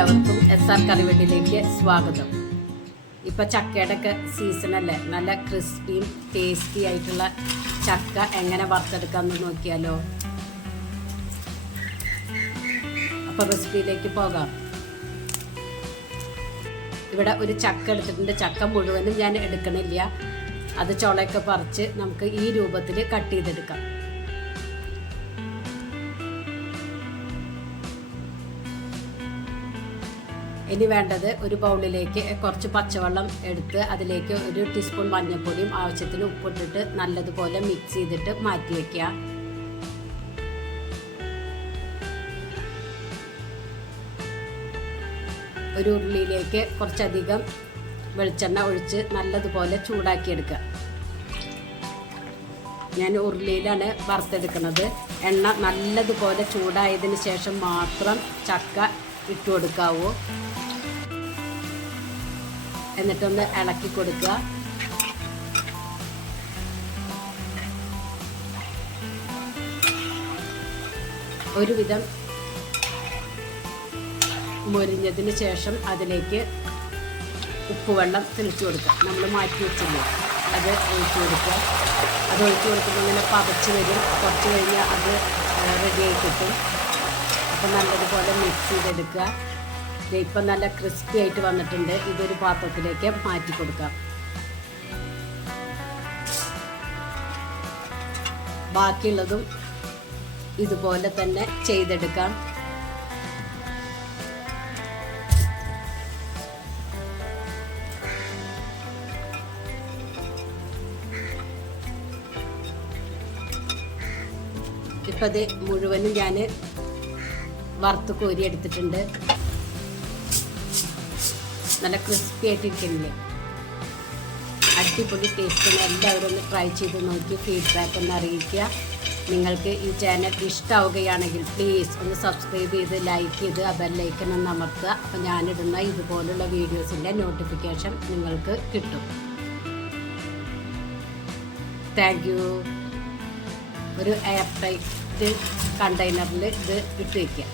എല്ലാവർക്കും SR കറിവെട്ടിലേക്ക് സ്വാഗതം. ഇപ്പോൾ ചക്കയുടെ ഒക്കെ സീസണല്ലേ, നല്ല ക്രിസ്പിയും ടേസ്റ്റി ആയിട്ടുള്ള ചക്ക എങ്ങനെ വറുത്തെടുക്കാമെന്ന് നോക്കിയാലോ. അപ്പോൾ റെസിപ്പിയിലേക്ക് പോകാം. ഇവിടെ ഒരു ചക്ക എടുത്തിട്ടുണ്ട്. ചക്ക മുഴുവനും ഞാൻ എടുക്കണില്ല, അത് ചുളയൊക്കെ പറിച്ച് നമുക്ക് ഈ രൂപത്തിൽ കട്ട് ചെയ്തെടുക്കാം. ഇനി വേണ്ടത് ഒരു ബൗളിലേക്ക് കുറച്ച് പച്ചവെള്ളം എടുത്ത് അതിലേക്ക് 1 ടീസ്പൂൺ മഞ്ഞൾപ്പൊടിയും ആവശ്യത്തിന് ഉപ്പിട്ടിട്ട് നല്ലതുപോലെ മിക്സ് ചെയ്തിട്ട് മാറ്റി വയ്ക്കുക. ഒരു ഉരുളിയിലേക്ക് കുറച്ചധികം വെളിച്ചെണ്ണ ഒഴിച്ച് നല്ലതുപോലെ ചൂടാക്കിയെടുക്കുക. ഞാൻ ഉരുളിയിലാണ് വറുത്തെടുക്കുന്നത്. എണ്ണ നല്ലതുപോലെ ചൂടായതിന് ശേഷം മാത്രം ചക്ക ഇട്ട് കൊടുക്കാവൂ. എന്നിട്ടൊന്ന് ഇളക്കി കൊടുക്കുക. ഒരുവിധം മൊരിഞ്ഞതിന് ശേഷം അതിലേക്ക് ഉപ്പുവെള്ളം തെളിച്ചു കൊടുക്കുക. നമ്മൾ മാറ്റി വെച്ചില്ലേ, അത് ഒഴിച്ചു കൊടുക്കുക. അത് ഒഴിച്ചു കൊടുക്കുമ്പോൾ ഇങ്ങനെ പതച്ച് വരും. കുറച്ച് കഴിഞ്ഞാൽ അത് റെഡിയായി കിട്ടും. അപ്പം നല്ലതുപോലെ മിക്സ് ചെയ്തെടുക്കുക. ഇപ്പം നല്ല ക്രിസ്പി ആയിട്ട് വന്നിട്ടുണ്ട്. ഇതൊരു പാത്രത്തിലേക്ക് മാറ്റി കൊടുക്കാം. ബാക്കിയുള്ളതും ഇതുപോലെ തന്നെ ചെയ്തെടുക്കാം. ഇപ്പം അത് മുഴുവനും ഞാൻ വറുത്ത് കോരി എടുത്തിട്ടുണ്ട്. നല്ല ക്രിസ്പി ആയിട്ടിരിക്കുന്നില്ലേ, അടിപൊളി ടേസ്റ്റിന്. എല്ലാവരും ഒന്ന് ട്രൈ ചെയ്ത് നോക്കി ഫീഡ്ബാക്ക് ഒന്ന് അറിയിക്കുക. നിങ്ങൾക്ക് ഈ ചാനൽ ഇഷ്ടമാവുകയാണെങ്കിൽ പ്ലീസ് ഒന്ന് സബ്സ്ക്രൈബ് ചെയ്ത് ലൈക്ക് ചെയ്ത് ആ ബെല്ലൈക്കൺ ഒന്ന് അമർത്തുക. അപ്പോൾ ഞാനിടുന്ന ഇതുപോലുള്ള വീഡിയോസിൻ്റെ നോട്ടിഫിക്കേഷൻ നിങ്ങൾക്ക് കിട്ടും. Thank you. ഒരു എയർ ടൈറ്റ് കണ്ടെയ്നറിൽ ഇത് ഇട്ട് വയ്ക്കുക.